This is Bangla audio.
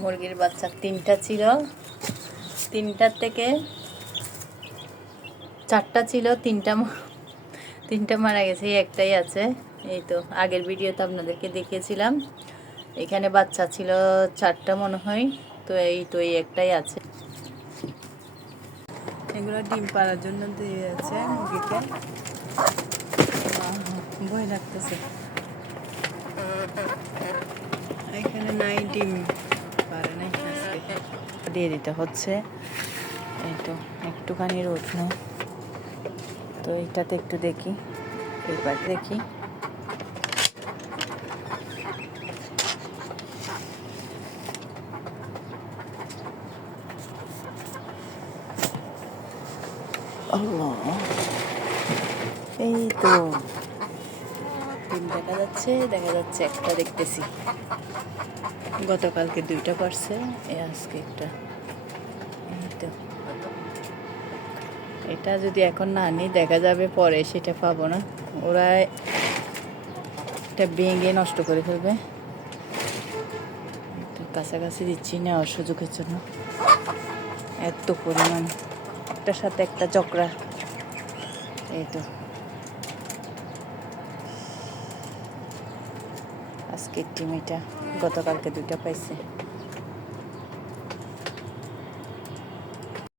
মুরগির বাচ্চা 3টা ছিল, 3টার থেকে 4টা ছিল, 3টা মারা গেছে, একটাই আছে। এই তো আগের ভিডিওতে আপনাদেরকে দেখিয়েছিলাম, এখানে বাচ্চা ছিল 4টা মনে হয়, তো এই একটাই আছে। এগুলো ডিম পাড়ার জন্য দিয়ে আছে মুরগিকে, ভয় লাগতেছে। এখানে নাই, ডিম পারে নাই, আজকে দিয়ে দিতে হচ্ছে। এই তো একটুখানি রোদ নেই, তো এইটাতে একটু দেখি, এইবার দেখি। এই তো ডিম দেখা যাচ্ছে, একটা দেখতেছি। গতকালকে 2টা পারছে, আজকে একটা। এই তো এটা যদি এখন না নিই, দেখা যাবে পরে সেটা পাবো না, ওরা এটা ভেঙে নষ্ট করে ফেলবে। কাছাকাছি দিচ্ছি নেওয়ার সুযোগের জন্য, এত পরিমাণ, একটার সাথে একটা চক্রা। এই তো আজকের ডিম এটা, গতকালকে 2টা পাইছে।